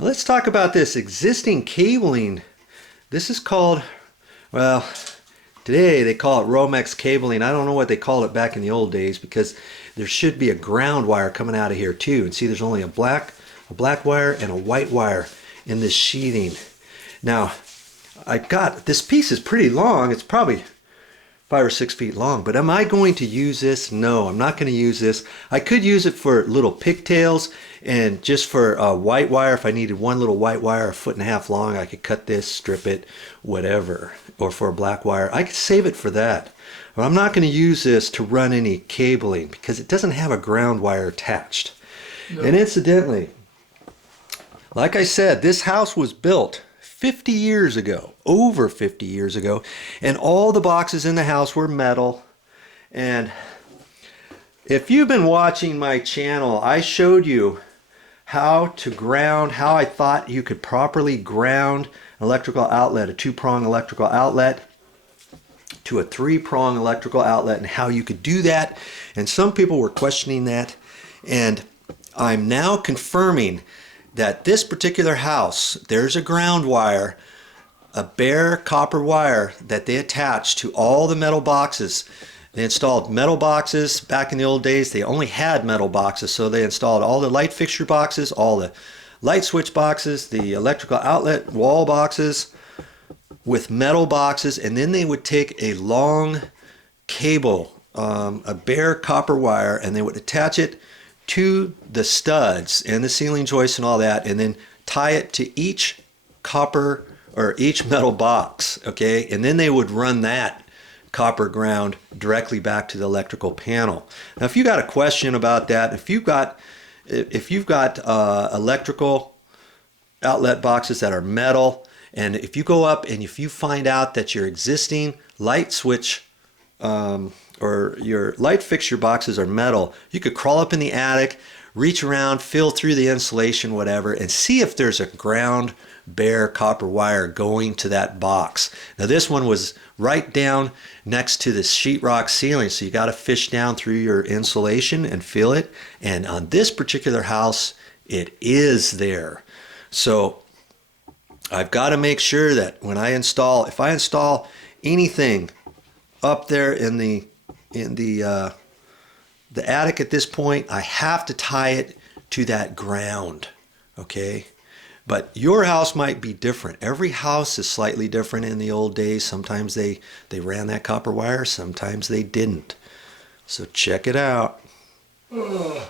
Let's talk about this existing cabling. This is called, well, today they call it Romex cabling. I don't know what they called it back in the old days, because there should be a ground wire coming out of here too. And see, there's only a black wire and a white wire in this sheathing. Now, I got, this piece is pretty long. It's probably 5 or 6 feet long, but am I going to use this? No, I'm not going to use this. I could use it for little pigtails and just for a white wire. If I needed one little white wire 1.5 feet long, I could cut this, strip it, whatever. Or for a black wire, I could save it for that. But I'm not going to use this to run any cabling because it doesn't have a ground wire attached. No. And incidentally, like I said, this house was built 50 years ago, over 50 years ago, and all the boxes in the house were metal. And if you've been watching my channel, I showed you how to ground, how I thought you could properly ground an electrical outlet, a 2-prong electrical outlet to a 3-prong electrical outlet, and how you could do that. And some people were questioning that, and I'm now confirming that this particular house, there's a ground wire, a bare copper wire that they attached to all the metal boxes. They installed metal boxes. Back in the old days, they only had metal boxes, so they installed all the light fixture boxes, all the light switch boxes, the electrical outlet wall boxes with metal boxes, and then they would take a long cable, a bare copper wire, and they would attach it to the studs and the ceiling joists and all that, and then tie it to each copper or each metal box, okay? And then they would run that copper ground directly back to the electrical panel. Now, if you got a question about that, if you've got electrical outlet boxes that are metal, and if you go up and if you find out that your existing light switch or your light fixture boxes are metal, you could crawl up in the attic, reach around, feel through the insulation, whatever, and see if there's a ground bare copper wire going to that box. Now, this one was right down next to the sheetrock ceiling, so you got to fish down through your insulation and feel it. And on this particular house, it is there. So I've got to make sure that when I install, if I install anything up there in the attic at this point, I have to tie it to that ground, okay? But your house might be different. Every house is slightly different in the old days. Sometimes they ran that copper wire, sometimes they didn't. So check it out. Ugh.